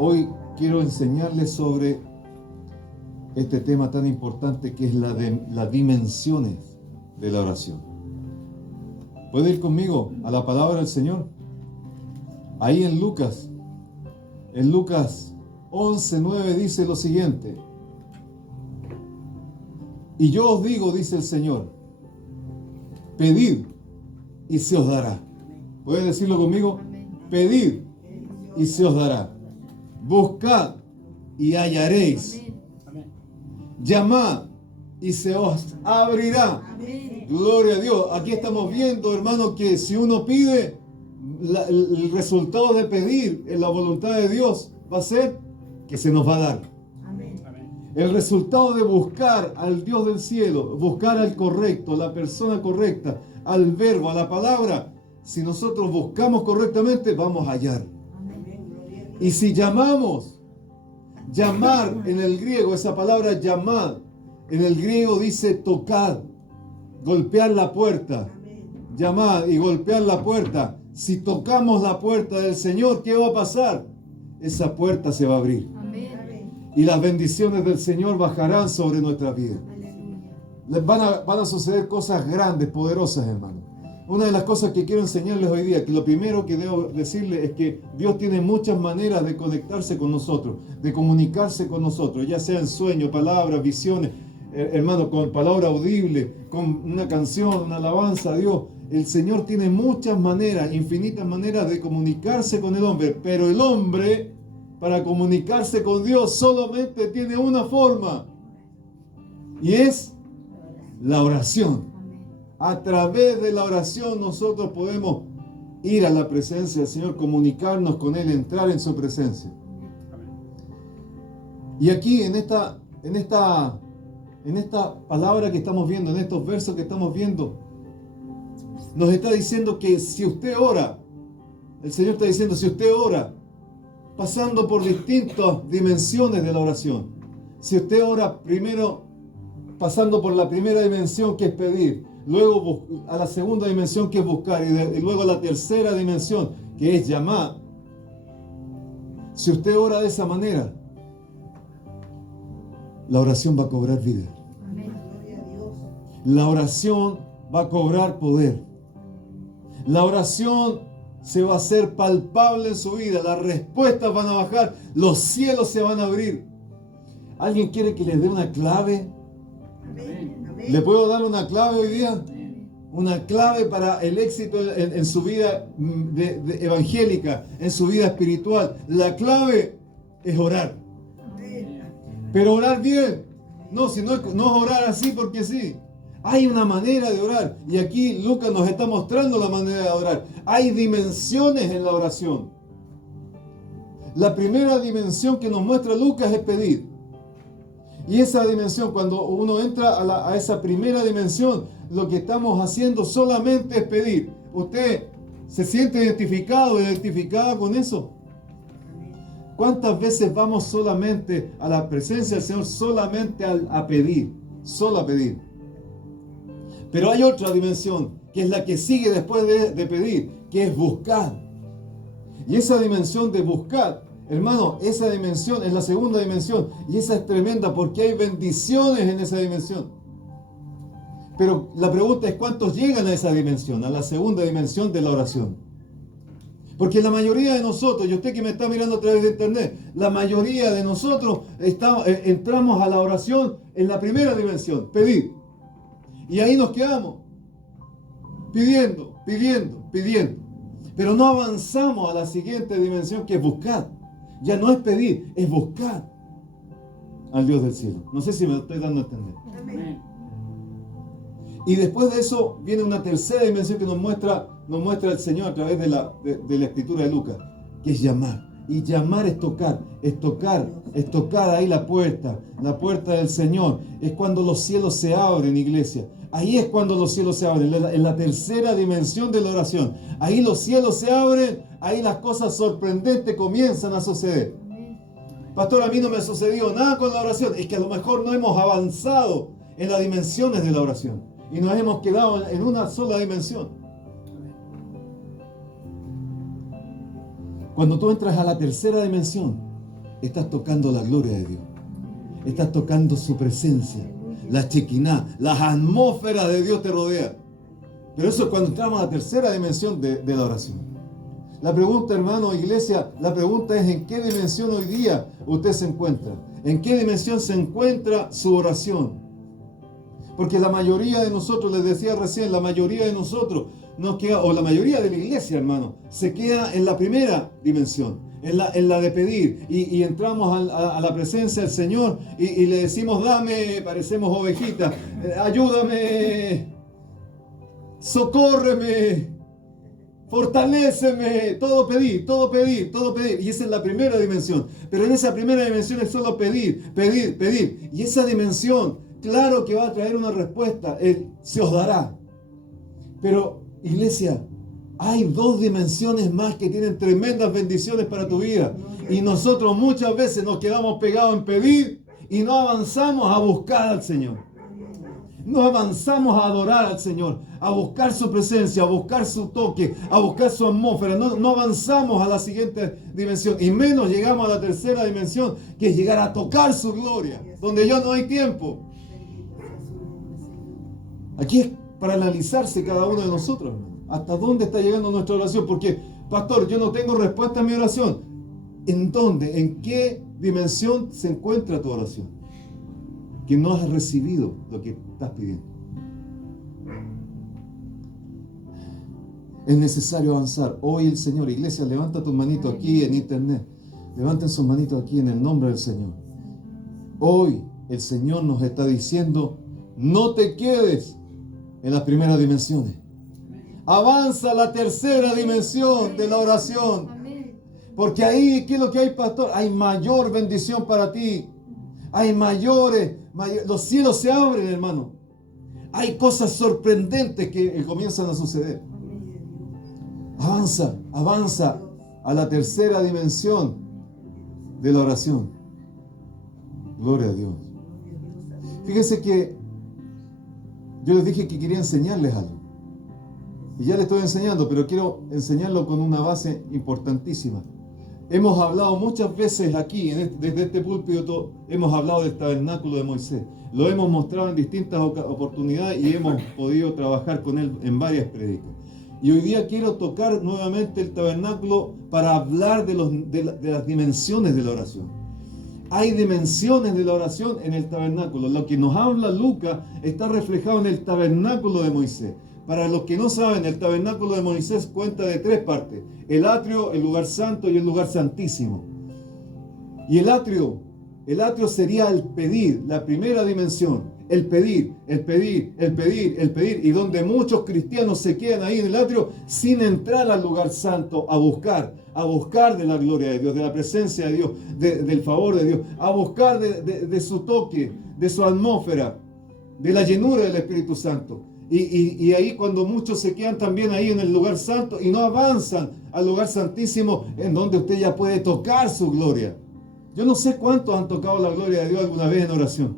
Hoy quiero enseñarles sobre este tema tan importante que es las dimensiones de la oración. ¿Puede ir conmigo a la palabra del Señor? Ahí en Lucas 11:9 dice lo siguiente: y yo os digo, dice el Señor, pedid y se os dará. ¿Puede decirlo conmigo? Pedid y se os dará. Buscad y hallaréis. Llamad y se os abrirá. Gloria a Dios. Aquí estamos viendo, hermano, que si uno pide, el resultado de pedir en la voluntad de Dios va a ser que se nos va a dar. El resultado de buscar al Dios del cielo, buscar al correcto, la persona correcta, al verbo, a la palabra, si nosotros buscamos correctamente, vamos a hallar. Y si llamamos, llamar en el griego, esa palabra llamad, en el griego dice tocad, golpear la puerta. Llamad y golpear la puerta. Si tocamos la puerta del Señor, ¿qué va a pasar? Esa puerta se va a abrir. Y las bendiciones del Señor bajarán sobre nuestra vida. Van a suceder cosas grandes, poderosas, hermano. Una de las cosas que quiero enseñarles hoy día, que lo primero que debo decirles es que Dios tiene muchas maneras de conectarse con nosotros, de comunicarse con nosotros, ya sea en sueños, palabras, visiones, hermano, con palabra audible, con una canción, una alabanza a Dios. El Señor tiene muchas maneras, infinitas maneras de comunicarse con el hombre, pero el hombre, para comunicarse con Dios, solamente tiene una forma, y es la oración. A través de la oración nosotros podemos ir a la presencia del Señor, comunicarnos con Él, entrar en su presencia. Y aquí en esta palabra que estamos viendo, en estos versos que estamos viendo, nos está diciendo que si usted ora, el Señor está diciendo, si usted ora, pasando por distintas dimensiones de la oración, si usted ora primero, pasando por la primera dimensión que es pedir, luego a la segunda dimensión que es buscar, y luego a la tercera dimensión que es llamar, si usted ora de esa manera, la oración va a cobrar vida. La oración va a cobrar poder. La oración se va a hacer palpable en su vida. Las respuestas van a bajar. Los cielos se van a abrir. ¿Alguien quiere que les dé una clave? ¿Le puedo dar una clave hoy día? Una clave para el éxito en su vida evangélica, en su vida espiritual. La clave es orar. Pero orar bien. No es orar así porque sí. Hay una manera de orar. Y aquí Lucas nos está mostrando la manera de orar. Hay dimensiones en la oración. La primera dimensión que nos muestra Lucas es pedir. Y esa dimensión, cuando uno entra a esa primera dimensión, lo que estamos haciendo solamente es pedir. ¿Usted se siente identificada con eso? ¿Cuántas veces vamos solamente a la presencia del Señor, solamente a pedir? Solo a pedir. Pero hay otra dimensión, que es la que sigue después de pedir, que es buscar. Y esa dimensión de buscar, hermano, esa dimensión es la segunda dimensión, y esa es tremenda porque hay bendiciones en esa dimensión. Pero la pregunta es, ¿cuántos llegan a esa dimensión, a la segunda dimensión de la oración? Porque la mayoría de nosotros, y usted que me está mirando a través de internet, la mayoría de nosotros entramos a la oración en la primera dimensión, pedir. Y ahí nos quedamos, pidiendo. Pero no avanzamos a la siguiente dimensión, que es buscar. Ya no es pedir, es buscar al Dios del cielo. No sé si me estoy dando a entender. Amén. Y después de eso viene una tercera dimensión que nos muestra el Señor a través de la escritura de Lucas, que es llamar. Y llamar es tocar ahí la puerta del Señor. Es cuando los cielos se abren, iglesia. Ahí es cuando los cielos se abren, en la tercera dimensión de la oración. Ahí los cielos se abren, ahí las cosas sorprendentes comienzan a suceder. Pastor, a mí no me sucedió nada con la oración. Es que a lo mejor no hemos avanzado en las dimensiones de la oración y nos hemos quedado en una sola dimensión. Cuando tú entras a la tercera dimensión, estás tocando la gloria de Dios. Estás tocando su presencia. La Shekinah, las atmósferas de Dios te rodean. Pero eso es cuando entramos a la tercera dimensión de la oración. La pregunta, hermano, iglesia, la pregunta es: ¿en qué dimensión hoy día usted se encuentra? ¿En qué dimensión se encuentra su oración? Porque la mayoría de nosotros, les decía recién, la mayoría de nosotros nos queda, o la mayoría de la iglesia, hermano, se queda en la primera dimensión, en la de pedir, y entramos a la presencia del Señor y le decimos: dame, parecemos ovejitas, ayúdame, socórreme, fortaléceme, todo pedir, todo pedir, todo pedir. Y esa es la primera dimensión. Pero en esa primera dimensión es solo pedir, pedir, pedir. Y esa dimensión, claro que va a traer una respuesta, se os dará. Pero, iglesia, hay dos dimensiones más que tienen tremendas bendiciones para tu vida. Y nosotros muchas veces nos quedamos pegados en pedir y no avanzamos a buscar al Señor. No avanzamos a adorar al Señor, a buscar su presencia, a buscar su toque, a buscar su atmósfera. No avanzamos a la siguiente dimensión, y menos llegamos a la tercera dimensión, que es llegar a tocar su gloria, donde ya no hay tiempo. Aquí es para analizarse cada uno de nosotros, hasta dónde está llegando nuestra oración. Porque, pastor, yo no tengo respuesta a mi oración. ¿En dónde? ¿En qué dimensión se encuentra tu oración? Que no has recibido lo que estás pidiendo. Es necesario avanzar. Hoy el Señor, iglesia, levanta tus manitos aquí en internet. Levanten sus manitos aquí en el nombre del Señor. Hoy el Señor nos está diciendo: no te quedes en las primeras dimensiones. Avanza a la tercera dimensión de la oración. Porque ahí, ¿qué es lo que hay, pastor? Hay mayor bendición para ti. Hay los cielos se abren, hermano. Hay cosas sorprendentes que comienzan a suceder. Avanza a la tercera dimensión de la oración. Gloria a Dios. Fíjense que yo les dije que quería enseñarles algo. Y ya les estoy enseñando, pero quiero enseñarlo con una base importantísima. Hemos hablado muchas veces aquí, desde este púlpito, hemos hablado del tabernáculo de Moisés. Lo hemos mostrado en distintas oportunidades y hemos podido trabajar con él en varias prédicas. Y hoy día quiero tocar nuevamente el tabernáculo para hablar de las dimensiones de la oración. Hay dimensiones de la oración en el tabernáculo. Lo que nos habla Lucas está reflejado en el tabernáculo de Moisés. Para los que no saben, el tabernáculo de Moisés cuenta de tres partes: el atrio, el lugar santo y el lugar santísimo. Y el atrio sería el pedir, la primera dimensión. El pedir, el pedir, el pedir, el pedir. Y donde muchos cristianos se quedan ahí en el atrio sin entrar al lugar santo a buscar de la gloria de Dios, de la presencia de Dios, del favor de Dios, a buscar de su toque, de su atmósfera, de la llenura del Espíritu Santo. Y ahí cuando muchos se quedan también ahí en el lugar santo y no avanzan al lugar santísimo, en donde usted ya puede tocar su gloria. Yo no sé cuántos han tocado la gloria de Dios alguna vez en oración,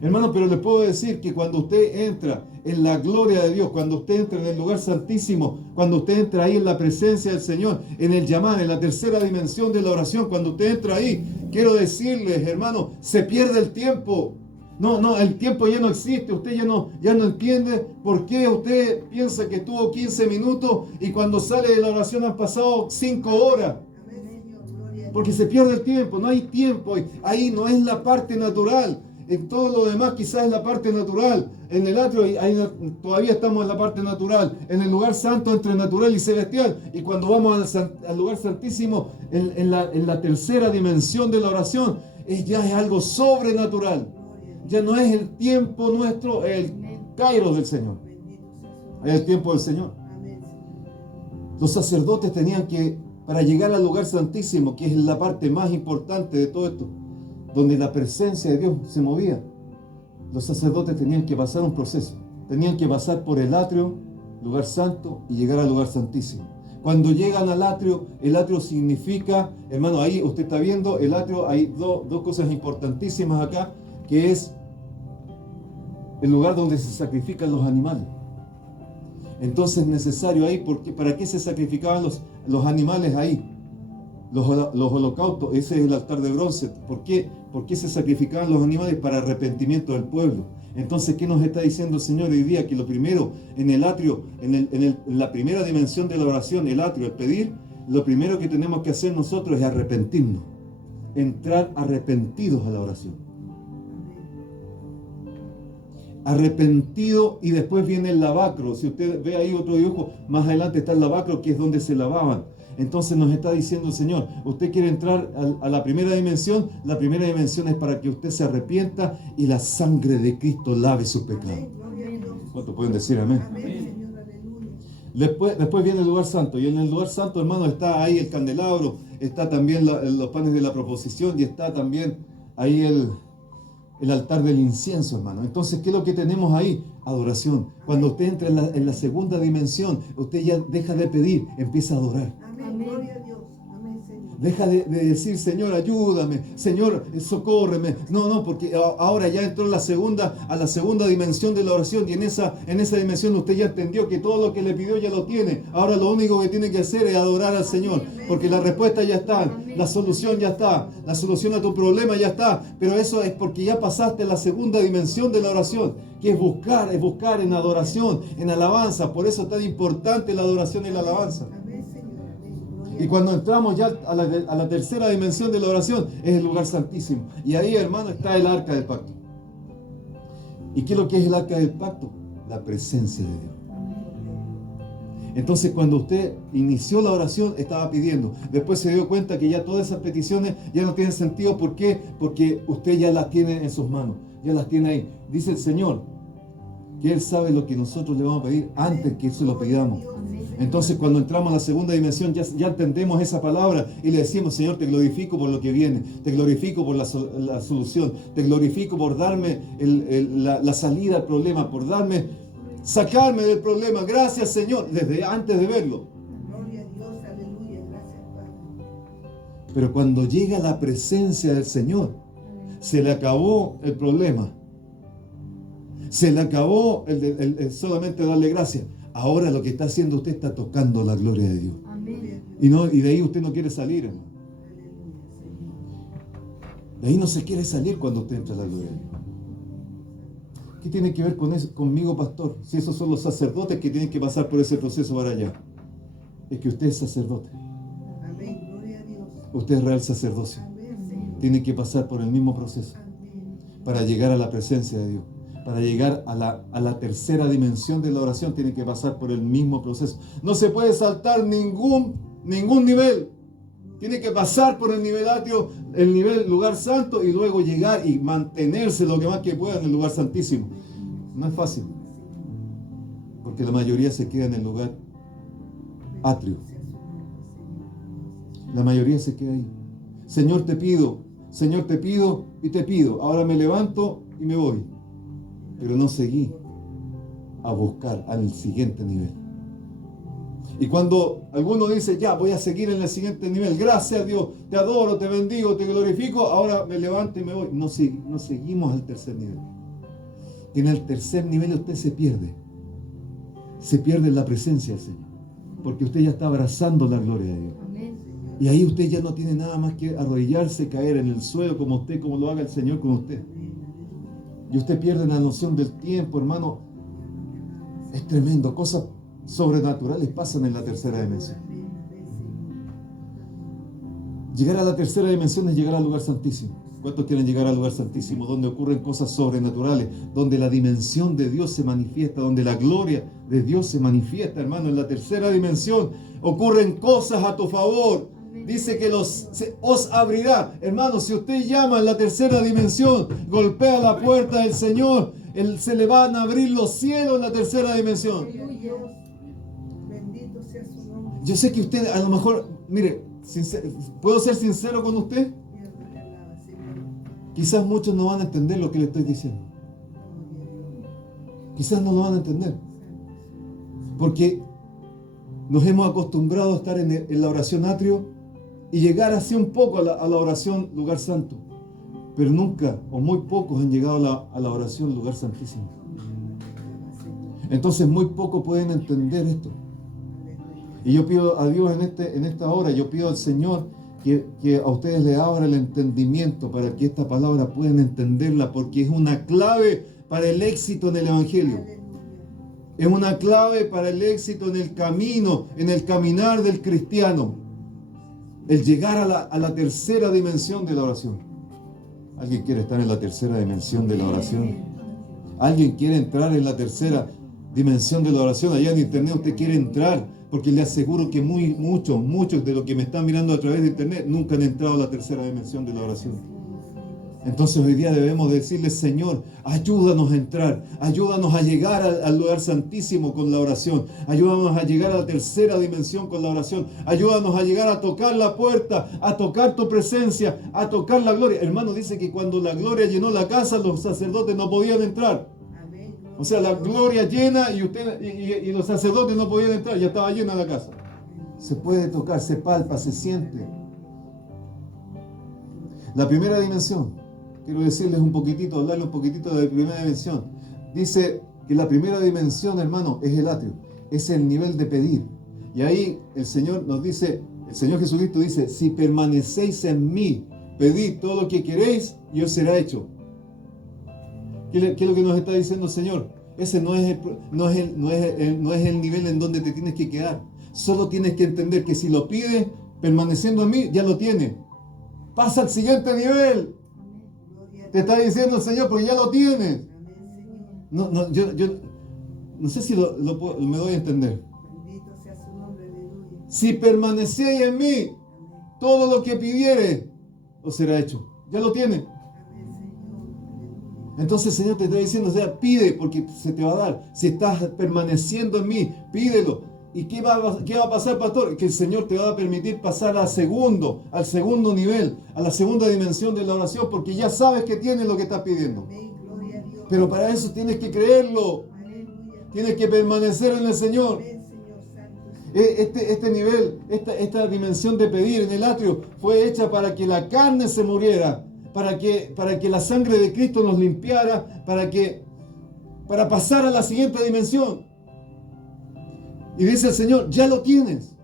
hermano, pero le puedo decir que cuando usted entra en la gloria de Dios, cuando usted entra en el lugar santísimo, cuando usted entra ahí en la presencia del Señor, en el llamar, en la tercera dimensión de la oración, cuando usted entra ahí, quiero decirles, hermano, se pierde el tiempo. No, el tiempo ya no existe. Usted ya no entiende por qué usted piensa que estuvo 15 minutos y cuando sale de la oración han pasado 5 horas. Porque se pierde el tiempo, no hay tiempo. Ahí no es la parte natural. En todo lo demás quizás es la parte natural. En el atrio todavía estamos en la parte natural. En el lugar santo entre natural y celestial. Y cuando vamos al lugar santísimo, en la tercera dimensión de la oración, ya es algo sobrenatural. Ya no es el tiempo nuestro, el kairos del Señor. Es el tiempo del Señor. Los sacerdotes tenían que, para llegar al lugar santísimo, que es la parte más importante de todo esto, donde la presencia de Dios se movía, los sacerdotes tenían que pasar un proceso. Tenían que pasar por el atrio, lugar santo, y llegar al lugar santísimo. Cuando llegan al atrio, el atrio significa, hermano, ahí usted está viendo, el atrio, hay dos cosas importantísimas acá, que es el lugar donde se sacrifican los animales. Entonces es necesario ahí, porque ¿para qué se sacrificaban los animales ahí? los holocaustos, ese es el altar de bronce. ¿Por qué? Porque se sacrificaban los animales para arrepentimiento del pueblo. Entonces, ¿qué nos está diciendo el Señor hoy día? Que lo primero, en el atrio, en la primera dimensión de la oración, el atrio, el pedir, lo primero que tenemos que hacer nosotros es arrepentirnos. Entrar arrepentidos a la oración. Arrepentido, y después viene el lavacro. Si usted ve ahí otro dibujo, más adelante está el lavacro, que es donde se lavaban. Entonces nos está diciendo el Señor, usted quiere entrar a la primera dimensión. La primera dimensión es para que usted se arrepienta y la sangre de Cristo lave sus pecados. ¿Cuántos pueden decir amén? Después viene el lugar santo, y en el lugar santo, hermano, está ahí el candelabro, está también los panes de la proposición, y está también ahí el altar del incienso, hermano. Entonces, ¿qué es lo que tenemos ahí? Adoración. Cuando usted entra en la segunda dimensión, usted ya deja de pedir, empieza a adorar. Amén. Gloria a Dios. Amén, Señor. Deja de decir, Señor, ayúdame, Señor, socórreme. No, porque ahora ya entró a la segunda dimensión de la oración, y en esa dimensión usted ya entendió que todo lo que le pidió ya lo tiene. Ahora lo único que tiene que hacer es adorar al Señor, porque la respuesta ya está, la solución ya está, la solución a tu problema ya está, pero eso es porque ya pasaste a la segunda dimensión de la oración, que es buscar en adoración, en alabanza. Por eso es tan importante la adoración y la alabanza. Y cuando entramos ya a la tercera dimensión de la oración, es el lugar santísimo. Y ahí, hermano, está el arca del pacto. ¿Y qué es lo que es el arca del pacto? La presencia de Dios. Entonces, cuando usted inició la oración, estaba pidiendo. Después se dio cuenta que ya todas esas peticiones ya no tienen sentido. ¿Por qué? Porque usted ya las tiene en sus manos. Ya las tiene ahí. Dice el Señor que Él sabe lo que nosotros le vamos a pedir antes que eso lo pidamos. Entonces, cuando entramos a la segunda dimensión, ya entendemos esa palabra y le decimos, Señor, te glorifico por lo que viene, te glorifico por la solución, te glorifico por darme la salida al problema, por sacarme del problema. Gracias, Señor, desde antes de verlo. Gloria a Dios, aleluya, gracias, Padre. Pero cuando llega la presencia del Señor, se le acabó el problema. Se le acabó el solamente darle gracias. Ahora lo que está haciendo usted está tocando la gloria de Dios. Amén. Y de ahí usted no quiere salir, hermano. De ahí no se quiere salir cuando usted entra a la gloria de Dios. ¿Qué tiene que ver con eso, conmigo, pastor? Si esos son los sacerdotes que tienen que pasar por ese proceso para allá. Es que usted es sacerdote. Amén. Gloria a Dios. Usted es real sacerdocio. Amén, Señor. Tiene que pasar por el mismo proceso Amén. para llegar a la presencia de Dios. Para llegar a la tercera dimensión de la oración, tiene que pasar por el mismo proceso. No se puede saltar ningún nivel. Tiene que pasar por el nivel atrio, el nivel lugar santo, y luego llegar y mantenerse lo que más que pueda en el lugar santísimo. No es fácil, porque la mayoría se queda en el lugar atrio. La mayoría se queda ahí. Señor, te pido y te pido. Ahora me levanto y me voy. Pero no seguí a buscar al siguiente nivel. Y cuando alguno dice, ya voy a seguir en el siguiente nivel, gracias a Dios, te adoro, te bendigo, te glorifico, ahora me levanto y me voy. No seguimos al tercer nivel. En el tercer nivel usted se pierde en la presencia del Señor, porque usted ya está abrazando la gloria de Dios. Y ahí usted ya no tiene nada más que arrodillarse, caer en el suelo como lo haga el Señor con usted. Y usted pierde la noción del tiempo, hermano. Es tremendo. Cosas sobrenaturales pasan en la tercera dimensión. Llegar a la tercera dimensión es llegar al lugar santísimo. ¿Cuántos quieren llegar al lugar santísimo? Donde ocurren cosas sobrenaturales, donde la dimensión de Dios se manifiesta, donde la gloria de Dios se manifiesta, hermano. En la tercera dimensión ocurren cosas a tu favor. Dice que os abrirá. Hermano, si usted llama en la tercera dimensión, golpea la puerta del Señor, se le van a abrir los cielos en la tercera dimensión. Bendito sea su nombre. Yo sé que usted a lo mejor, mire, ¿puedo ser sincero con usted? Quizás muchos no van a entender lo que le estoy diciendo. Quizás no lo van a entender. Porque nos hemos acostumbrado a estar en la oración atrio y llegar así un poco a la oración lugar santo, pero nunca o muy pocos han llegado a la oración lugar santísimo. Entonces muy pocos pueden entender esto. Y yo pido a Dios en esta hora, yo pido al Señor que a ustedes les abra el entendimiento para que esta palabra puedan entenderla, porque es una clave para el éxito en el Evangelio. Aleluya. Es una clave para el éxito en el camino, en el caminar del cristiano. El llegar a la tercera dimensión de la oración. ¿Alguien quiere estar en la tercera dimensión de la oración? ¿Alguien quiere entrar en la tercera dimensión de la oración? Allá en internet usted quiere entrar, porque le aseguro que muchos de los que me están mirando a través de internet nunca han entrado a la tercera dimensión de la oración. Entonces hoy día debemos decirle: Señor, ayúdanos a entrar, ayúdanos a llegar al lugar santísimo con la oración, ayúdanos a llegar a la tercera dimensión con la oración, ayúdanos a llegar a tocar la puerta, a tocar tu presencia, a tocar la gloria. Hermano, dice que cuando la gloria llenó la casa, los sacerdotes no podían entrar. Amén. O sea, la gloria llena y los sacerdotes no podían entrar, ya estaba llena la casa. Se puede tocar, se palpa, se siente. La primera dimensión. Quiero decirles hablarles un poquitito de la primera dimensión. Dice que la primera dimensión, hermano, es el atrio, es el nivel de pedir. Y ahí el Señor nos dice, el Señor Jesucristo dice: si permanecéis en mí, pedid todo lo que queréis y os será hecho. ¿Qué es lo que nos está diciendo el Señor? Ese no es el nivel en donde te tienes que quedar. Solo tienes que entender que si lo pides permaneciendo en mí, ya lo tienes. Pasa al siguiente nivel. Te está diciendo el Señor, porque ya lo tienes. Yo no sé si me doy a entender. Bendito sea su nombre, aleluya. Si permanecéis en mí, todo lo que pidieres os será hecho. Ya lo tienes. Amén, Señor, aleluya. Entonces el Señor te está diciendo, o sea, pide porque se te va a dar. Si estás permaneciendo en mí, pídelo. ¿Y qué va a pasar, pastor? Que el Señor te va a permitir pasar al segundo nivel, a la segunda dimensión de la oración, porque ya sabes que tienes lo que estás pidiendo. Amén, gloria a Dios. Pero para eso tienes que creerlo, Aleluya. tienes que permanecer en el Señor. Amén, Señor Santo. Este nivel, esta dimensión de pedir en el atrio fue hecha para que la carne se muriera, para que la sangre de Cristo nos limpiara, para pasar a la siguiente dimensión. Y dice el Señor: ya lo tienes.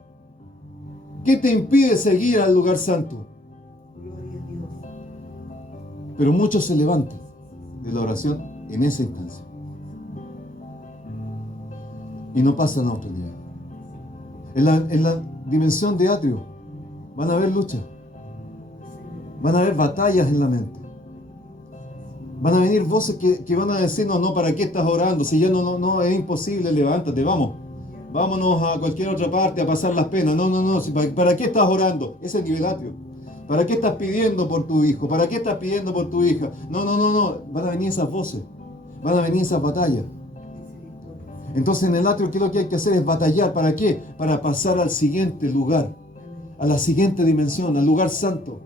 ¿Qué te impide seguir al lugar santo? Gloria a Dios. Pero muchos se levantan de la oración en esa instancia y no pasan a otro nivel. En la dimensión de atrio van a haber lucha, van a haber batallas en la mente, van a venir voces que van a decir: no, ¿para qué estás orando? Si ya no, es imposible, levántate, vámonos a cualquier otra parte a pasar las penas. No, ¿para qué estás orando? Es el nivel atrio. ¿Para qué estás pidiendo por tu hijo? ¿Para qué estás pidiendo por tu hija? No, van a venir esas voces, van a venir esas batallas. Entonces en el atrio, ¿qué es lo que hay que hacer? Es batallar. ¿Para qué? Para pasar al siguiente lugar, a la siguiente dimensión, al lugar santo.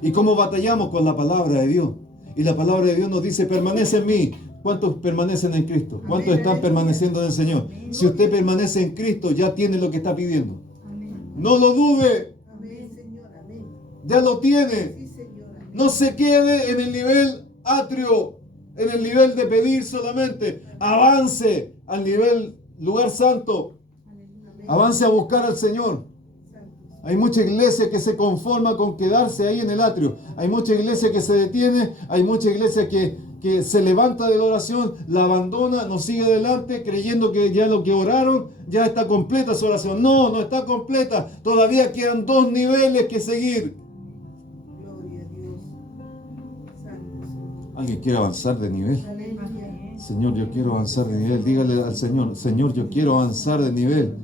¿Y cómo batallamos? Con la palabra de Dios. Y la palabra de Dios nos dice: permanece en mí. ¿Cuántos permanecen en Cristo? ¿Cuántos están permaneciendo en el Señor? Si usted permanece en Cristo, ya tiene lo que está pidiendo. No lo dude, Amén, Señor, amén. ya lo tiene. Sí, Señor, amén. No se quede en el nivel atrio, en el nivel de pedir solamente. Avance al nivel lugar santo. Amén. Avance a buscar al Señor. Hay mucha iglesia que se conforma con quedarse ahí en el atrio. Hay mucha iglesia que se detiene. Hay mucha iglesia que se levanta de la oración, la abandona, no sigue adelante creyendo que ya lo que oraron ya está completa su oración. No está completa. Todavía quedan 2 niveles que seguir. Gloria a Dios. Santo Señor. ¿Alguien quiere avanzar de nivel? Aleluya. Señor, yo quiero avanzar de nivel. Dígale al Señor: Señor, yo quiero avanzar de nivel.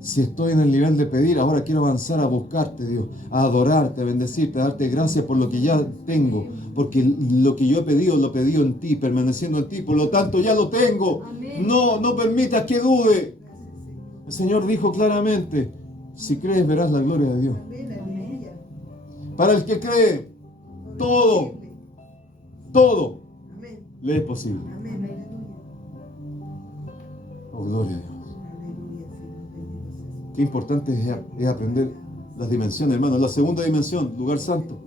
Si estoy en el nivel de pedir, ahora quiero avanzar a buscarte, Dios, a adorarte, a bendecirte, a darte gracias por lo que ya tengo, porque lo que yo he pedido, lo he pedido en ti, permaneciendo en ti, por lo tanto ya lo tengo. Amén. No permitas que dude. Gracias, Señor. El Señor dijo claramente: si crees, verás la gloria de Dios. Amén, aleluya. Para el que cree, todo Amén. le es posible. Amén, aleluya. Oh, gloria a Dios. Aleluya, Señor, bendito seas. Qué importante es aprender las dimensiones, hermano. La segunda dimensión, lugar santo.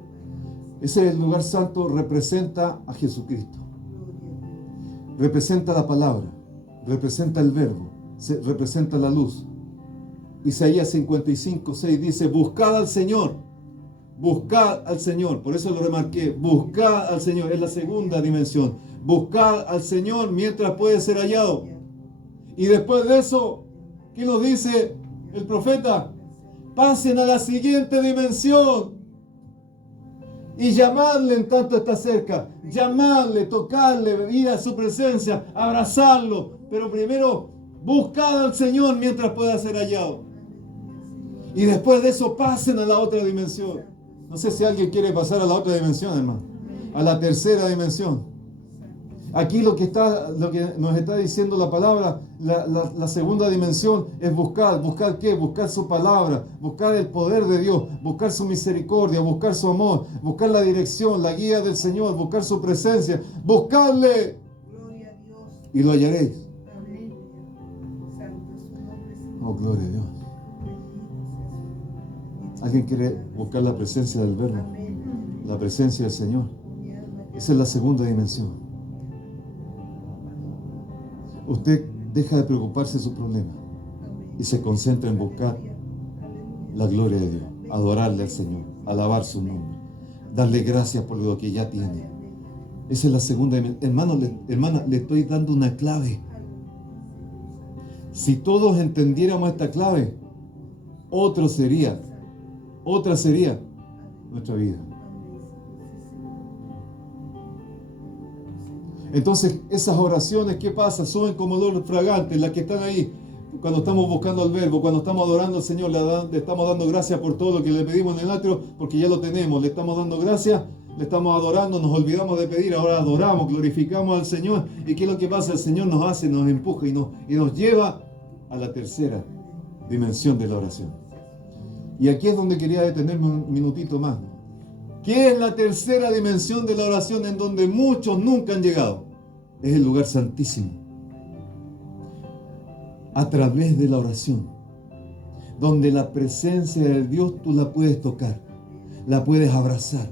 Ese lugar santo representa a Jesucristo. Gloria a Dios. Representa la palabra. Representa el verbo. Representa la luz. Isaías 55:6 dice: buscad al Señor Buscad al Señor. Por eso lo remarqué. Buscad al Señor. Es la segunda dimensión. Buscad al Señor mientras puede ser hallado. Y después de eso, ¿qué nos dice el profeta? Pasen a la siguiente dimensión. Y llamadle en tanto está cerca. Llamadle, tocarle, ir a su presencia, abrazarlo. Pero primero, buscad al Señor mientras pueda ser hallado. Y después de eso, pasen a la otra dimensión. No sé si alguien quiere pasar a la otra dimensión, hermano. A la tercera dimensión. Aquí lo que nos está diciendo la palabra, la segunda dimensión es buscar. ¿Buscar qué? Buscar su palabra, buscar el poder de Dios, buscar su misericordia, buscar su amor, buscar la dirección, la guía del Señor, buscar su presencia. Buscarle y lo hallaréis. Oh, gloria a Dios. ¿Alguien quiere buscar la presencia del Verbo? La presencia del Señor. Esa es la segunda dimensión. Usted deja de preocuparse de su problema y se concentra en buscar la gloria de Dios, adorarle al Señor, alabar su nombre, darle gracias por lo que ya tiene. Esa es la segunda dimensión. Hermana, le estoy dando una clave. Si todos entendiéramos esta clave, otra sería nuestra vida. Entonces, esas oraciones, ¿qué pasa? Suben como olor fragante, las que están ahí, cuando estamos buscando al Verbo, cuando estamos adorando al Señor, le estamos dando gracias por todo lo que le pedimos en el atrio, porque ya lo tenemos, le estamos dando gracias, le estamos adorando, nos olvidamos de pedir, ahora adoramos, glorificamos al Señor. ¿Y qué es lo que pasa? El Señor nos hace, nos empuja y nos lleva a la tercera dimensión de la oración. Y aquí es donde quería detenerme un minutito más. ¿Qué es la tercera dimensión de la oración en donde muchos nunca han llegado? Es el lugar santísimo. A través de la oración, donde la presencia de Dios tú la puedes tocar, la puedes abrazar,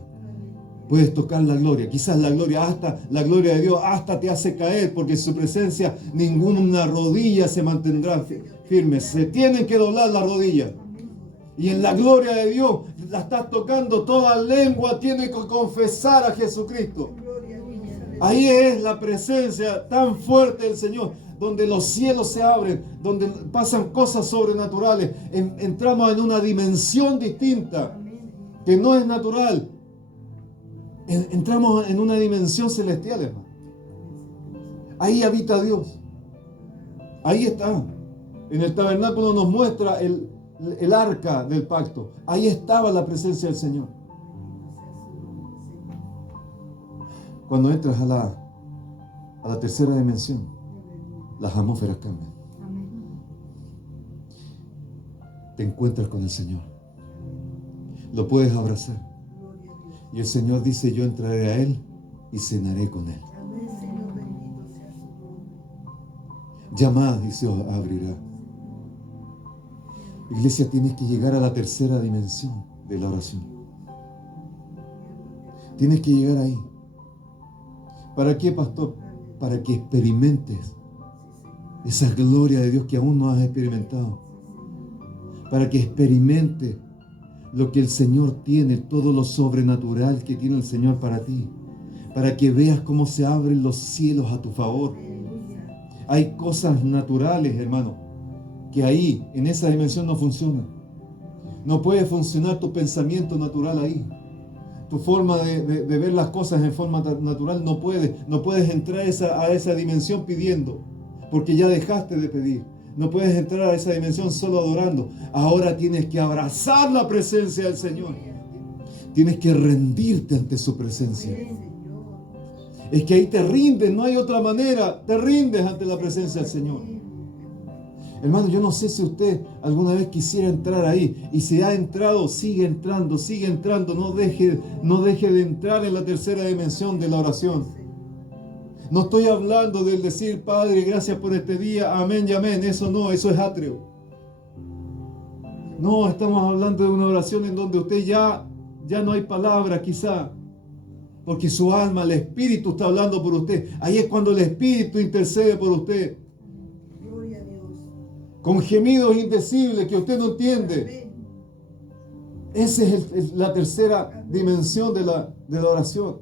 puedes tocar la gloria. Quizás la gloria de Dios hasta te hace caer, porque en su presencia ninguna rodilla se mantendrá firme. Se tienen que doblar las rodillas. Y en la gloria de Dios la estás tocando, toda lengua tiene que confesar a Jesucristo. Ahí es la presencia tan fuerte del Señor, donde los cielos se abren, donde pasan cosas sobrenaturales. Entramos en una dimensión distinta, que no es natural. Entramos en una dimensión celestial, hermano. Ahí habita Dios. Ahí está. En el tabernáculo nos muestra el arca del pacto. Ahí estaba la presencia del Señor. Cuando entras a la tercera dimensión, las atmósferas cambian. Te encuentras con el Señor. Lo puedes abrazar. Y el Señor dice: yo entraré a Él y cenaré con Él. Llamad y se os abrirá. Iglesia, tienes que llegar a la tercera dimensión de la oración. Tienes que llegar ahí. ¿Para qué, pastor? Para que experimentes esa gloria de Dios que aún no has experimentado. Para que experimentes lo que el Señor tiene, todo lo sobrenatural que tiene el Señor para ti. Para que veas cómo se abren los cielos a tu favor. Hay cosas naturales, hermano, que ahí, en esa dimensión, no funciona. No puede funcionar tu pensamiento natural ahí. Tu forma de ver las cosas en forma natural no puede. No puedes entrar a esa dimensión pidiendo, porque ya dejaste de pedir. No puedes entrar a esa dimensión solo adorando. Ahora tienes que abrazar la presencia del Señor. Tienes que rendirte ante su presencia. Es que ahí te rindes, no hay otra manera. Te rindes ante la presencia del Señor. Hermano, yo no sé si usted alguna vez quisiera entrar ahí, y si ha entrado, sigue entrando, no deje de entrar en la tercera dimensión de la oración. No estoy hablando del decir: Padre, gracias por este día, amén y amén. Eso no, eso es atrio. No, estamos hablando de una oración en donde usted ya no hay palabras quizá, porque su alma, el Espíritu está hablando por usted. Ahí es cuando el Espíritu intercede por usted. Con gemidos indecibles que usted no entiende. Esa es la tercera dimensión de la oración.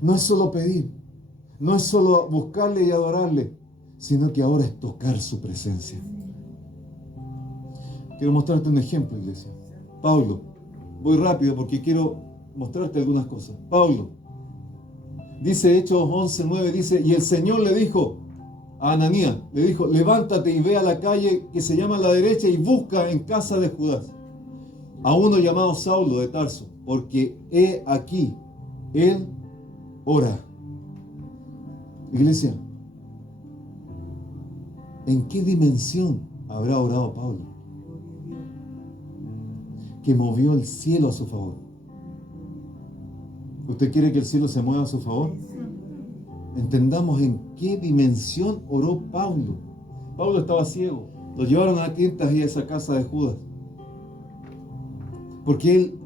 No es solo pedir, no es solo buscarle y adorarle, sino que ahora es tocar su presencia. Quiero mostrarte un ejemplo, iglesia. Pablo, voy rápido porque quiero mostrarte algunas cosas. Pablo, dice Hechos 11:9, dice, y el Señor le dijo a Ananías, le dijo, levántate y ve a la calle que se llama a la derecha y busca en casa de Judas a uno llamado Saulo de Tarso, porque he aquí, él ora. Iglesia, ¿en qué dimensión habrá orado Pablo? Que movió el cielo a su favor. ¿Usted quiere que el cielo se mueva a su favor? Entendamos en qué dimensión oró Pablo. Pablo estaba ciego. Lo llevaron a tientas y a esa casa de Judas. Porque él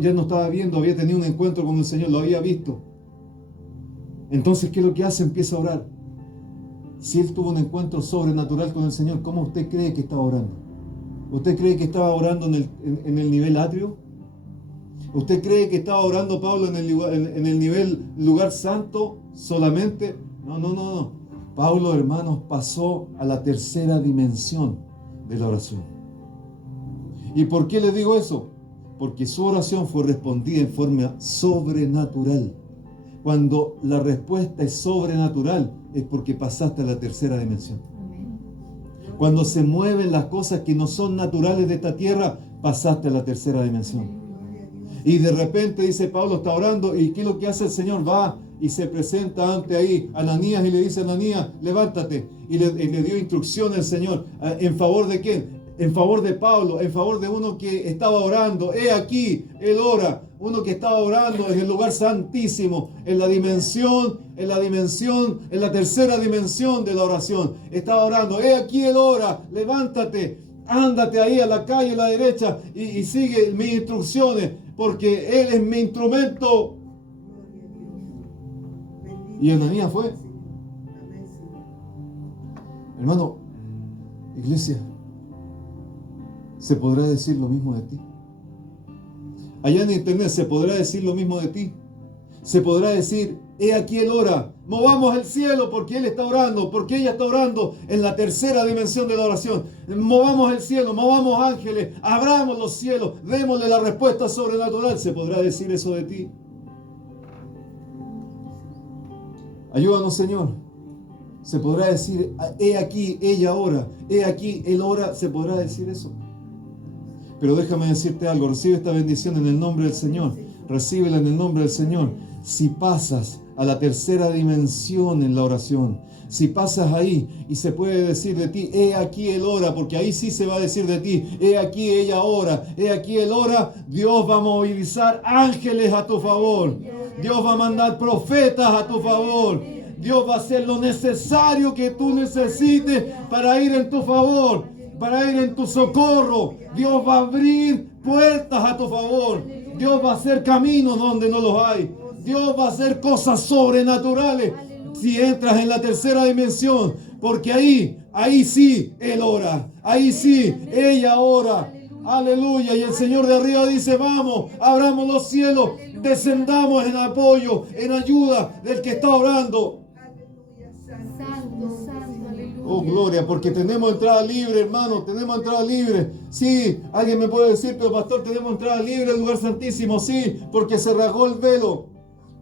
ya no estaba viendo, había tenido un encuentro con el Señor, lo había visto. Entonces, ¿qué es lo que hace? Empieza a orar. Si él tuvo un encuentro sobrenatural con el Señor, ¿cómo usted cree que estaba orando? ¿Usted cree que estaba orando en el nivel atrio? ¿Usted cree que estaba orando Pablo en el nivel lugar santo solamente? No. Pablo, hermanos, pasó a la tercera dimensión de la oración. ¿Y por qué le digo eso? Porque su oración fue respondida en forma sobrenatural. Cuando la respuesta es sobrenatural, es porque pasaste a la tercera dimensión. Cuando se mueven las cosas que no son naturales de esta tierra, pasaste a la tercera dimensión. Y de repente, dice Pablo, está orando, ¿y qué es lo que hace el Señor? Va y se presenta ante ahí Ananías y le dice, Ananías, levántate. Y le dio instrucción el Señor. ¿En favor de quién? En favor de Pablo, en favor de uno que estaba orando. He aquí, él ora. Uno que estaba orando en el lugar santísimo, en la tercera dimensión de la oración. Estaba orando. He aquí, él ora. Levántate, ándate ahí a la calle a la derecha y sigue mis instrucciones, porque él es mi instrumento. Y Ananías fue. Hermano, iglesia, ¿se podrá decir lo mismo de ti? Allá en internet se podrá decir lo mismo de ti. Se podrá decir, he aquí él ora. Movamos el cielo porque él está orando, porque ella está orando en la tercera dimensión de la oración. Movamos el cielo, movamos ángeles, abramos los cielos, démosle la respuesta sobrenatural. ¿Se podrá decir eso de ti? Ayúdanos, Señor. Se podrá decir, he aquí, ella ora, he aquí, él ora. ¿Se podrá decir eso? Pero déjame decirte algo, recibe esta bendición en el nombre del Señor, recíbela en el nombre del Señor. Si pasas a la tercera dimensión en la oración, si pasas ahí y se puede decir de ti, he aquí él ora, porque ahí sí se va a decir de ti, he aquí ella ora, he aquí él ora, Dios va a movilizar ángeles a tu favor, Dios va a mandar profetas a tu favor, Dios va a hacer lo necesario que tú necesites para ir en tu favor, para ir en tu socorro. Dios va a abrir puertas a tu favor. Dios va a hacer caminos donde no los hay. Dios va a hacer cosas sobrenaturales si entras en la tercera dimensión, porque ahí sí Él ora, ahí sí ella ora. Aleluya. Y el Señor de arriba dice, vamos, abramos los cielos, descendamos en apoyo, en ayuda del que está orando. Oh, gloria, porque tenemos entrada libre, hermano, tenemos entrada libre. Sí, alguien me puede decir, pero pastor, tenemos entrada libre al lugar santísimo. Sí, porque se rasgó el velo.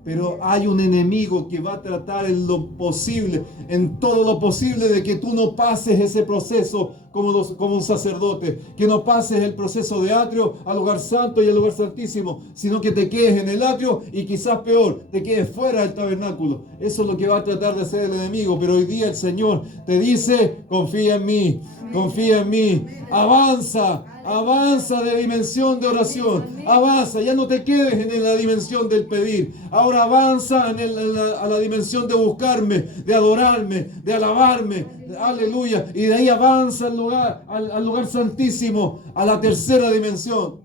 Pero hay un enemigo que va a tratar en lo posible, en todo lo posible, de que tú no pases ese proceso como un sacerdote, que no pases el proceso de atrio al lugar santo y al lugar santísimo, sino que te quedes en el atrio y quizás peor, te quedes fuera del tabernáculo. Eso es lo que va a tratar de hacer el enemigo. Pero hoy día el Señor te dice, confía en mí, confía en mí, avanza. Avanza de dimensión de oración. Avanza, ya no te quedes en la dimensión del pedir. Ahora avanza a la dimensión de buscarme, de adorarme, de alabarme. Aleluya. Y de ahí avanza al lugar santísimo, a la tercera dimensión.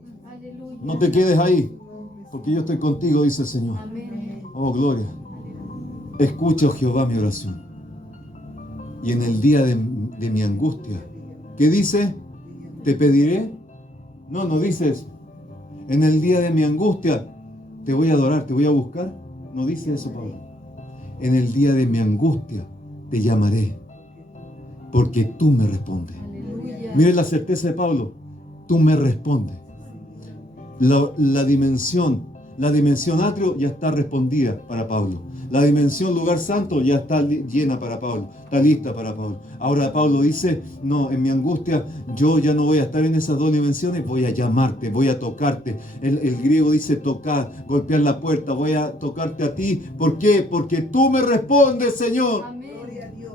No te quedes ahí, porque yo estoy contigo, dice el Señor. Oh, gloria. Escucha, oh Jehová, mi oración. Y en el día de mi angustia, ¿qué dice? te pediré. No dice eso. En el día de mi angustia te voy a adorar, te voy a buscar. No dice eso, Pablo. En el día de mi angustia te llamaré, porque tú me respondes. Aleluya. Mire la certeza de Pablo. Tú me respondes. La dimensión atrio ya está respondida para Pablo. La dimensión lugar santo ya está llena para Pablo, está lista para Pablo. Ahora Pablo dice, no, en mi angustia yo ya no voy a estar en esas dos dimensiones, voy a llamarte, voy a tocarte. El griego dice tocar, golpear la puerta, voy a tocarte a ti. ¿Por qué? Porque tú me respondes, Señor. Amén. Gloria a Dios.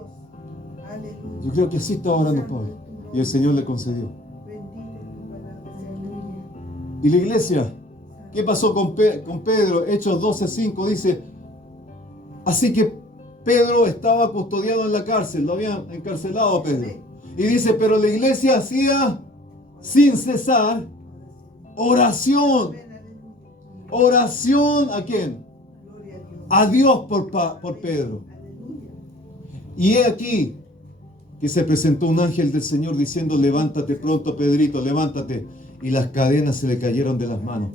Aleluya. Yo creo que así estaba orando Pablo y el Señor le concedió. Bendita es tu palabra, Señor. Aleluya. Y la iglesia, ¿qué pasó con Pedro? Hechos 12:5 dice, así que Pedro estaba custodiado en la cárcel, lo habían encarcelado a Pedro. Y dice, pero la iglesia hacía sin cesar oración. Amén, aleluya. ¿Oración a quién? Gloria a Dios. A Dios por Pedro. Aleluya. Y he aquí que se presentó un ángel del Señor diciendo, levántate pronto, Pedrito, levántate. Y las cadenas se le cayeron de las manos.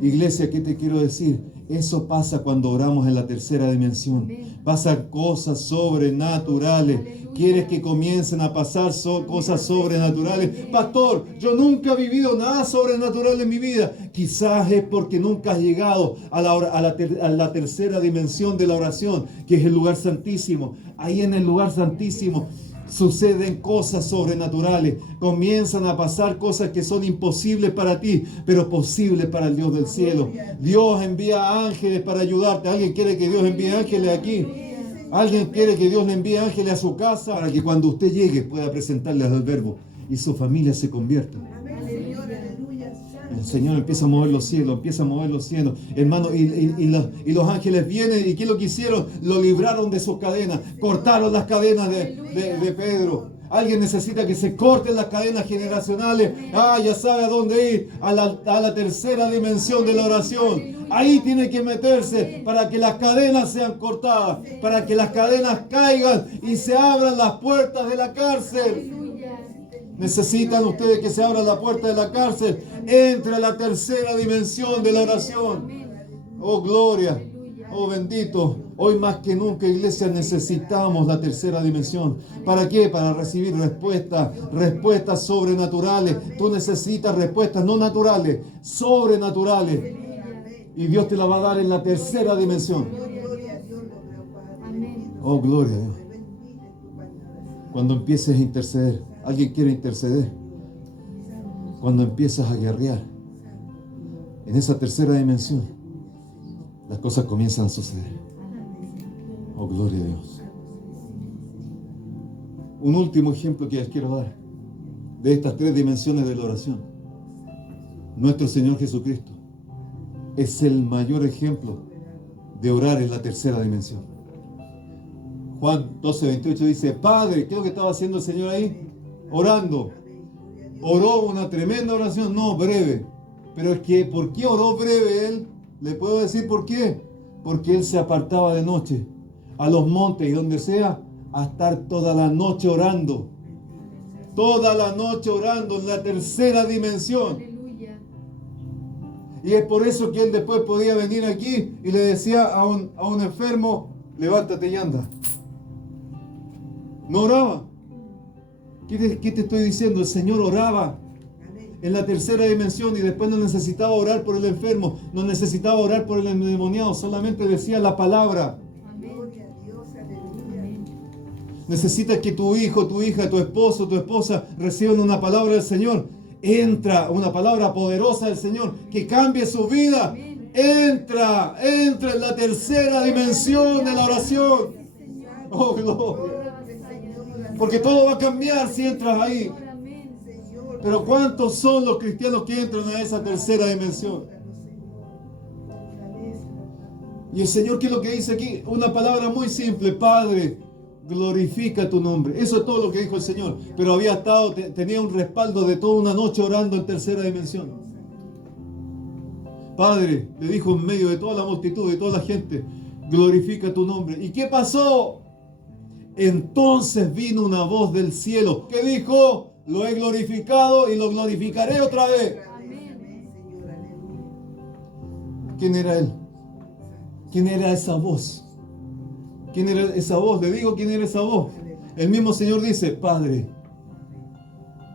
Iglesia, ¿qué te quiero decir? Eso pasa cuando oramos en la tercera dimensión. Pasan cosas sobrenaturales. ¿Quieres que comiencen a pasar cosas sobrenaturales? Pastor, yo nunca he vivido nada sobrenatural en mi vida. Quizás es porque nunca has llegado a la tercera dimensión de la oración, que es el lugar santísimo. Ahí en el lugar santísimo suceden cosas sobrenaturales, comienzan a pasar cosas que son imposibles para ti, pero posibles para el Dios del cielo. Dios envía ángeles para ayudarte. ¿Alguien quiere que Dios envíe ángeles aquí? ¿Alguien quiere que Dios le envíe ángeles a su casa para que cuando usted llegue pueda presentarles al verbo y su familia se convierta? Amén, Señor. Aleluya. El Señor empieza a mover los cielos, hermano, y los ángeles vienen, ¿y qué es lo que hicieron? Lo libraron de sus cadenas, cortaron las cadenas de Pedro. Alguien necesita que se corten las cadenas generacionales. Ya sabe a dónde ir, a la tercera dimensión de la oración. Ahí tiene que meterse para que las cadenas sean cortadas, para que las cadenas caigan y se abran las puertas de la cárcel. Necesitan ustedes que se abra la puerta de la cárcel. Entre a la tercera dimensión de la oración. Oh, gloria. Oh, bendito. Hoy más que nunca, iglesia, necesitamos la tercera dimensión. ¿Para qué? Para recibir respuestas sobrenaturales. Tú necesitas respuestas no naturales, sobrenaturales. Y Dios te la va a dar en la tercera dimensión. Gloria a Dios, Amén. Oh, gloria a Dios. bendita es tu palabra. Cuando empieces a interceder, alguien quiere interceder. Cuando empiezas a guerrear en esa tercera dimensión, las cosas comienzan a suceder. Oh, gloria a Dios. Un último ejemplo que les quiero dar de estas tres dimensiones de la oración. Nuestro Señor Jesucristo es el mayor ejemplo de orar en la tercera dimensión. Juan 12:28 dice, Padre, ¿qué es lo que estaba haciendo el Señor ahí? Orando. Oró una tremenda oración, no breve. Pero es que, ¿por qué oró breve él? ¿Le puedo decir por qué? Porque él se apartaba de noche a los montes y donde sea a estar toda la noche orando. Toda la noche orando en la tercera dimensión. Aleluya. Y es por eso que él después podía venir aquí y le decía a un enfermo, levántate y anda. No oraba. ¿Qué te estoy diciendo? El Señor oraba en la tercera dimensión y después no necesitaba orar por el enfermo, no necesitaba orar por el endemoniado, solamente decía la palabra. Amén. Gloria a Dios, aleluya. Amén. Necesitas que tu hijo, tu hija, tu esposo, tu esposa reciban una palabra del Señor. Entra una palabra poderosa del Señor que cambie su vida. Entra en la tercera dimensión de la oración. Oh, gloria. Porque todo va a cambiar si entras ahí. Amén. Pero ¿cuántos son los cristianos que entran a esa tercera dimensión? Y el Señor, ¿qué es lo que dice aquí? Una palabra muy simple: Padre, glorifica tu nombre. Eso es todo lo que dijo el Señor. Pero tenía un respaldo de toda una noche orando en tercera dimensión. Padre, le dijo en medio de toda la multitud, de toda la gente, glorifica tu nombre. ¿Y qué pasó? Entonces vino una voz del cielo que dijo, lo he glorificado y lo glorificaré otra vez. Amén, Señor, aleluya. ¿Quién era Él? ¿Quién era esa voz? ¿Quién era esa voz? Le digo quién era esa voz. El mismo Señor dice, Padre,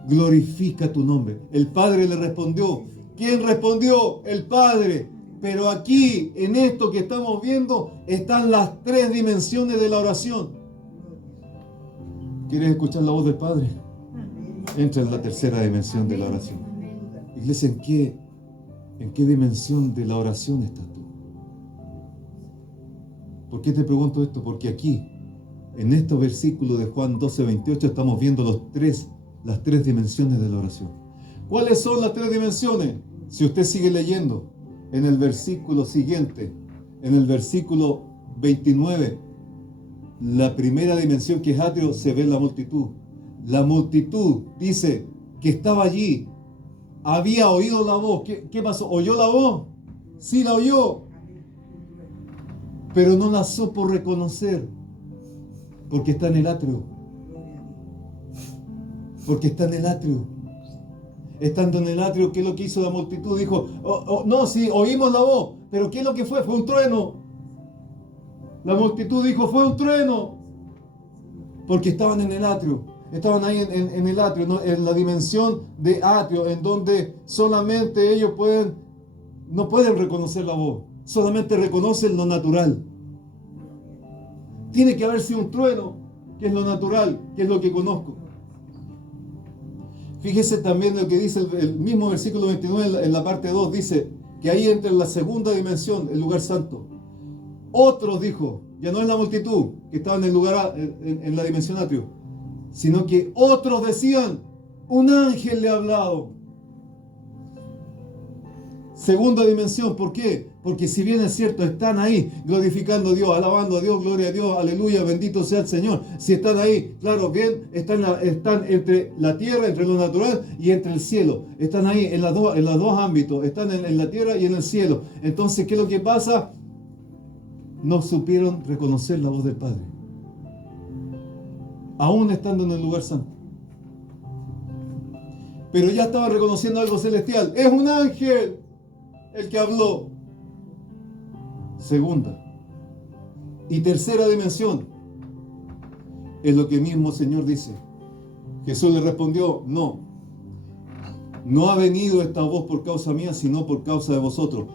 glorifica tu nombre. El Padre le respondió. ¿Quién respondió? El Padre. Pero aquí, en esto que estamos viendo, están las tres dimensiones de la oración. ¿Quieres escuchar la voz del Padre? Entra en la tercera dimensión de la oración. Iglesia, ¿en qué dimensión de la oración estás tú? ¿Por qué te pregunto esto? Porque aquí, en estos versículos de Juan 12:28, estamos viendo las tres dimensiones de la oración. ¿Cuáles son las tres dimensiones? Si usted sigue leyendo, en el versículo siguiente, en el versículo 29, la primera dimensión, que es atrio, se ve en la multitud. La multitud dice que estaba allí, había oído la voz. ¿Qué pasó? ¿Oyó la voz? Sí, la oyó, pero no la supo reconocer, porque está en el atrio. Porque está en el atrio. Estando en el atrio, ¿qué es lo que hizo la multitud? Dijo, no, sí, oímos la voz, pero ¿qué es lo que fue? Fue un trueno. La multitud dijo, fue un trueno. Porque estaban en el atrio. Estaban ahí en el atrio, ¿no? En la dimensión de atrio, en donde solamente ellos no pueden reconocer la voz. Solamente reconocen lo natural. Tiene que haber sido un trueno, que es lo natural, que es lo que conozco. Fíjese también lo que dice el mismo versículo 29 en la parte 2, dice que ahí entra en la segunda dimensión, el lugar santo. Otros, dijo, ya no es la multitud que estaba en el lugar, en la dimensión atrio, sino que otros decían, un ángel le ha hablado. Segunda dimensión, ¿por qué? Porque si bien es cierto, están ahí glorificando a Dios, alabando a Dios, gloria a Dios, aleluya, bendito sea el Señor. Si están ahí, claro, bien, están entre la tierra, entre lo natural y entre el cielo. Están ahí en los dos ámbitos, están en la tierra y en el cielo. Entonces, ¿qué es lo que pasa? No supieron reconocer la voz del Padre, aún estando en el lugar santo. Pero ya estaban reconociendo algo celestial. Es un ángel el que habló. Segunda y tercera dimensión es lo que el mismo Señor dice. Jesús le respondió, no ha venido esta voz por causa mía, sino por causa de vosotros.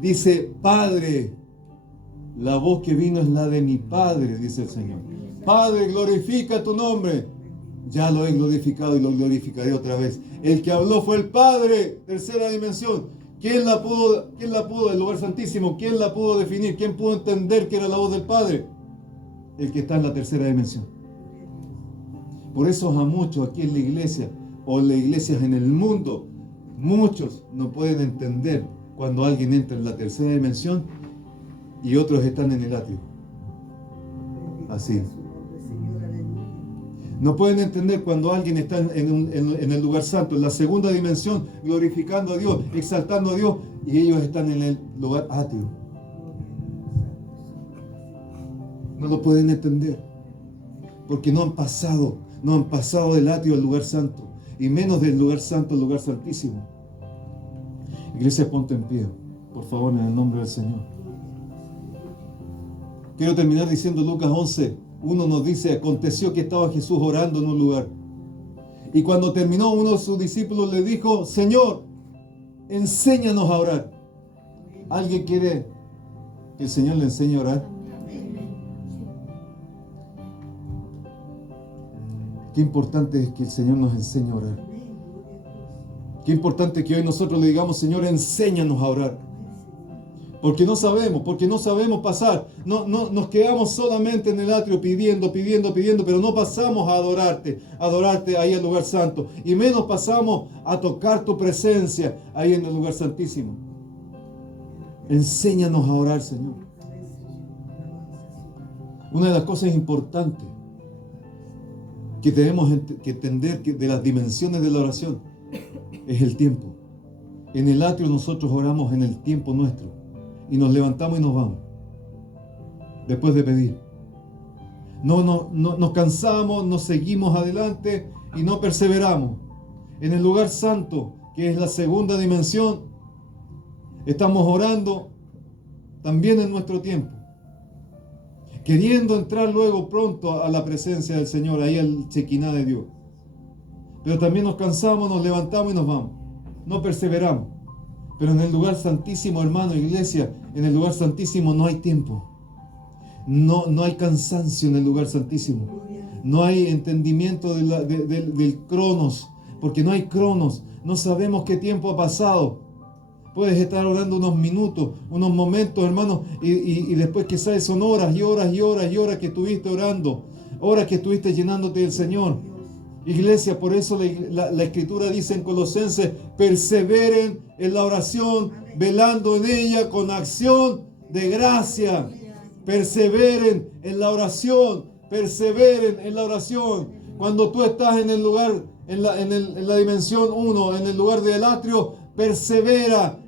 Dice, Padre, la voz que vino es la de mi Padre, dice el Señor. Padre, glorifica tu nombre. Ya lo he glorificado y lo glorificaré otra vez. El que habló fue el Padre, tercera dimensión. ¿Quién la pudo, el lugar santísimo? ¿Quién la pudo definir? ¿Quién pudo entender que era la voz del Padre? El que está en la tercera dimensión. Por eso a muchos aquí en la iglesia, o en las iglesias en el mundo, muchos no pueden entender cuando alguien entra en la tercera dimensión y otros están en el atrio. Así. No pueden entender cuando alguien está en el lugar santo, en la segunda dimensión, glorificando a Dios, exaltando a Dios, y ellos están en el lugar atrio. No lo pueden entender, porque no han pasado del atrio al lugar santo, y menos del lugar santo al lugar santísimo. Iglesia, ponte en pie, por favor, en el nombre del Señor. Quiero terminar diciendo Lucas 11:1 nos dice, aconteció que estaba Jesús orando en un lugar. Y cuando terminó, uno de sus discípulos le dijo, Señor, enséñanos a orar. ¿Alguien quiere que el Señor le enseñe a orar? Qué importante es que el Señor nos enseñe a orar. Qué importante que hoy nosotros le digamos, Señor, enséñanos a orar. Porque no sabemos pasar. No, nos quedamos solamente en el atrio pidiendo, pero no pasamos a adorarte ahí en el lugar santo. Y menos pasamos a tocar tu presencia ahí en el lugar santísimo. Enséñanos a orar, Señor. Una de las cosas importantes que tenemos que entender de las dimensiones de la oración es el tiempo. En el atrio nosotros oramos en el tiempo nuestro. Y nos levantamos y nos vamos. Después de pedir. No nos cansamos, nos seguimos adelante y no perseveramos. En el lugar santo, que es la segunda dimensión, estamos orando también en nuestro tiempo, queriendo entrar luego pronto a la presencia del Señor, ahí al Shekinah de Dios. Pero también nos cansamos, nos levantamos y nos vamos. No perseveramos. Pero en el lugar santísimo, hermano, iglesia, en el lugar santísimo no hay tiempo. No hay cansancio en el lugar santísimo. No hay entendimiento del cronos, porque no hay cronos. No sabemos qué tiempo ha pasado. Puedes estar orando unos minutos, unos momentos, hermano, y después que sabes son horas y horas y horas y horas que estuviste orando, horas que estuviste llenándote del Señor. Iglesia, por eso la Escritura dice en Colosenses, perseveren en la oración, velando en ella con acción de gracia. Perseveren en la oración, perseveren en la oración. Cuando tú estás en el lugar, en la dimensión 1, en el lugar del atrio, persevera,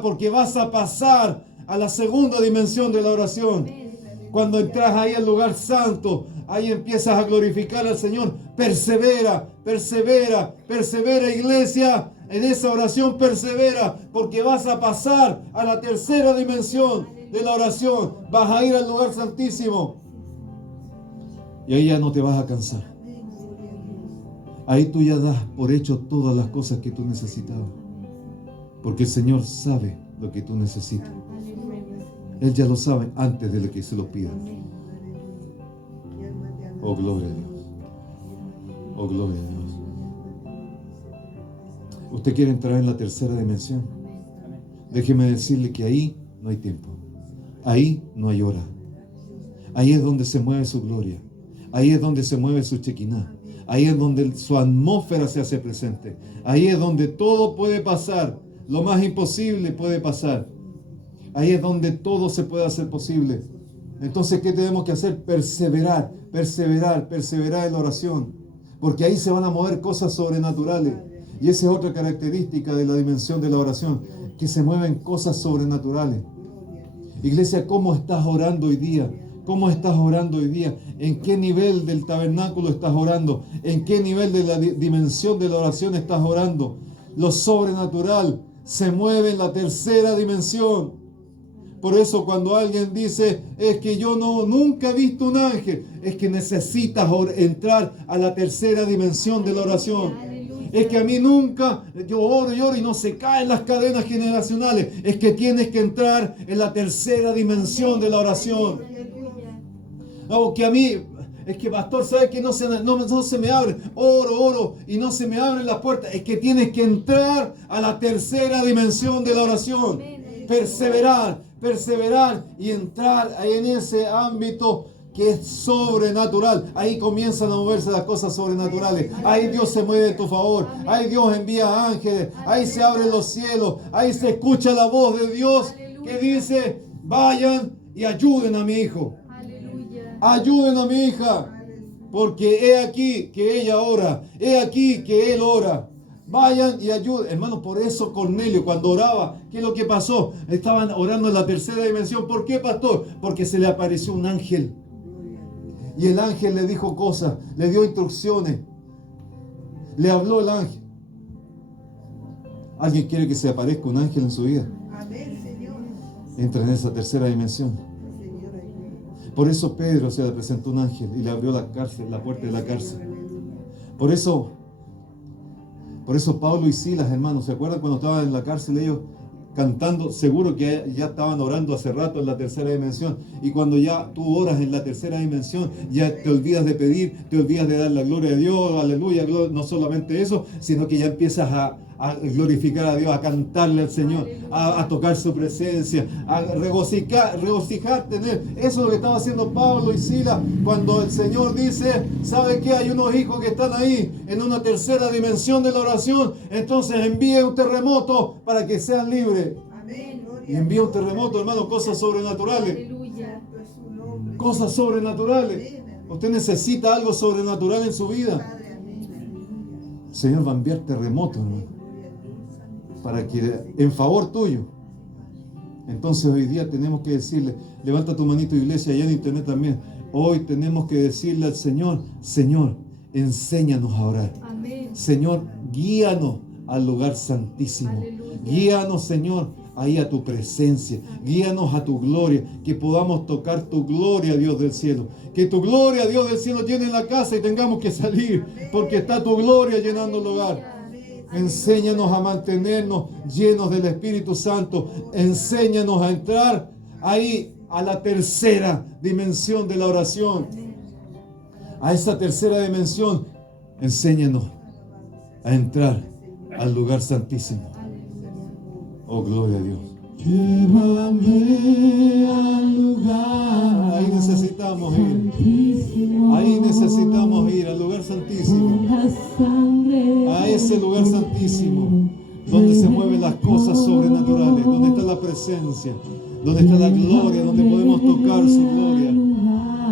porque vas a pasar a la segunda dimensión de la oración. Cuando entras ahí al lugar santo, ahí empiezas a glorificar al Señor. Persevera, iglesia. En esa oración persevera, porque vas a pasar a la tercera dimensión de la oración. Vas a ir al lugar santísimo. Y ahí ya no te vas a cansar. Ahí tú ya das por hecho todas las cosas que tú necesitabas. Porque el Señor sabe lo que tú necesitas. Él ya lo sabe antes de lo que se lo pida. Oh, gloria a Dios. Oh, gloria a Dios. Usted quiere entrar en la tercera dimensión. Déjeme decirle que ahí no hay tiempo. Ahí no hay hora. Ahí es donde se mueve su gloria. Ahí es donde se mueve su Shekinah. Ahí es donde su atmósfera se hace presente. Ahí es donde todo puede pasar. Lo más imposible puede pasar. Ahí es donde todo se puede hacer posible. Entonces, ¿qué tenemos que hacer? Perseverar en la oración. Porque ahí se van a mover cosas sobrenaturales. Y esa es otra característica de la dimensión de la oración, que se mueven cosas sobrenaturales. Iglesia, ¿cómo estás orando hoy día? ¿Cómo estás orando hoy día? ¿En qué nivel del tabernáculo estás orando? ¿En qué nivel de la dimensión de la oración estás orando? Lo sobrenatural se mueve en la tercera dimensión. Por eso cuando alguien dice, es que yo nunca he visto un ángel, es que necesitas entrar a la tercera dimensión de la oración. Es que a mí nunca, yo oro y no se caen las cadenas generacionales. Es que tienes que entrar en la tercera dimensión de la oración. No, que a mí, es que pastor, ¿sabe que no se me abre? Oro y no se me abren las puertas. Es que tienes que entrar a la tercera dimensión de la oración. Perseverar y entrar en ese ámbito que es sobrenatural. Ahí comienzan a moverse las cosas sobrenaturales. Ahí Dios se mueve a tu favor. Ahí Dios envía ángeles. Ahí se abren los cielos. Ahí se escucha la voz de Dios que dice, vayan y ayuden a mi hijo. Ayuden a mi hija. Porque he aquí que ella ora. He aquí que él ora. Vayan y ayuden. Hermano, por eso Cornelio cuando oraba, ¿qué es lo que pasó? Estaban orando en la tercera dimensión. ¿Por qué, pastor? Porque se le apareció un ángel. Y el ángel le dijo cosas, le dio instrucciones. Le habló el ángel. ¿Alguien quiere que se aparezca un ángel en su vida? Amén, Señor. Entra en esa tercera dimensión. Por eso Pedro se le presentó un ángel y le abrió la puerta de la cárcel. Por eso Pablo y Silas, hermanos, ¿se acuerdan cuando estaban en la cárcel ellos cantando? Seguro que ya estaban orando hace rato en la tercera dimensión. Y cuando ya tú oras en la tercera dimensión, ya te olvidas de pedir, te olvidas de dar la gloria a Dios, aleluya, no solamente eso, sino que ya empiezas a glorificar a Dios, a cantarle al Señor, a tocar su presencia, a regocijarte en Él. Eso es lo que estaba haciendo Pablo y Silas cuando el Señor dice, ¿sabe qué? Hay unos hijos que están ahí en una tercera dimensión de la oración, entonces envíe un terremoto para que sean libres. Amén. Y envía un terremoto, hermano, cosas sobrenaturales. Cosas sobrenaturales. Usted necesita algo sobrenatural en su vida. El Señor va a enviar terremotos, hermano, para que en favor tuyo. Entonces hoy día tenemos que decirle, levanta tu manito, iglesia, allá en internet también. Hoy tenemos que decirle al Señor, Señor, enséñanos a orar. Amén. Señor, guíanos al lugar santísimo. Aleluya. Guíanos, Señor, ahí a tu presencia. Guíanos a tu gloria. Que podamos tocar tu gloria, Dios del cielo. Que tu gloria, Dios del cielo, llene la casa y tengamos que salir. Porque está tu gloria llenando el hogar. Enséñanos a mantenernos llenos del Espíritu Santo. Enséñanos a entrar ahí a la tercera dimensión de la oración. A esa tercera dimensión, enséñanos a entrar al lugar santísimo. Oh, gloria a Dios. Llévame al lugar. Ahí necesitamos ir. Ahí necesitamos ir al lugar santísimo. A ese lugar santísimo donde se mueven las cosas sobrenaturales, donde está la presencia, donde está la gloria, donde podemos tocar su gloria.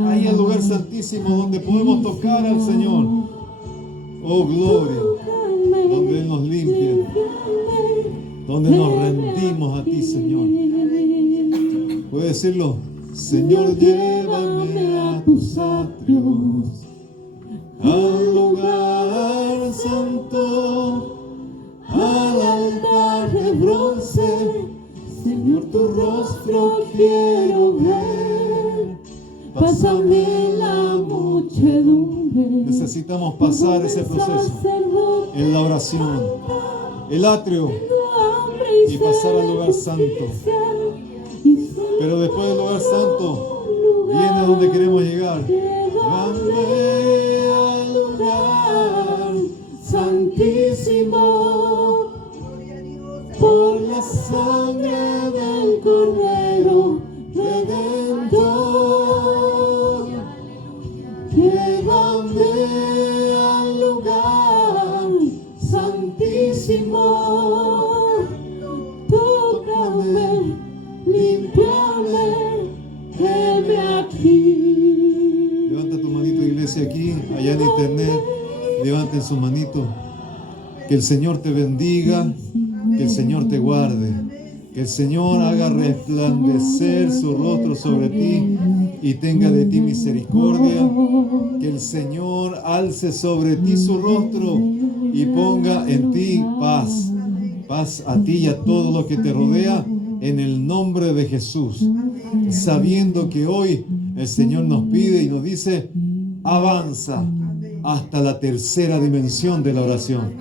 Ahí el lugar santísimo donde podemos tocar al Señor. Oh, gloria. Donde Él nos limpia, donde nos rendimos a ti, Señor. Puede decirlo: Señor, llévame a tus atrios, al lugar santo, al altar de bronce. Señor, tu rostro quiero ver. Pásame la muchedumbre. Necesitamos pasar ese proceso en la oración, el atrio, y pasar al lugar santo. Pero después del lugar santo viene donde queremos llegar. Llévame al lugar santísimo, por la sangre del Cordero Redentor. Llévame al lugar santísimo. Tócame, límpiame, heme aquí. Levanta tu manito, iglesia, aquí, allá en internet. Levanten su manito. Que el Señor te bendiga, que el Señor te guarde, que el Señor haga resplandecer su rostro sobre ti y tenga de ti misericordia. Que el Señor alce sobre ti su rostro y ponga en ti paz. Paz a ti y a todo lo que te rodea, en el nombre de Jesús. Sabiendo que hoy el Señor nos pide y nos dice: avanza hasta la tercera dimensión de la oración,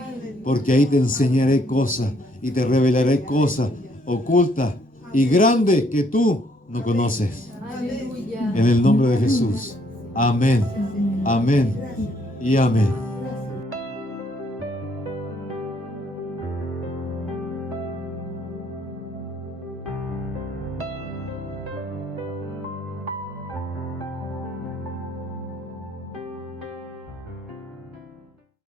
porque ahí te enseñaré cosas y te revelaré cosas ocultas y grandes que tú no conoces. Aleluya. En el nombre de Jesús. Amén. Amén y amén.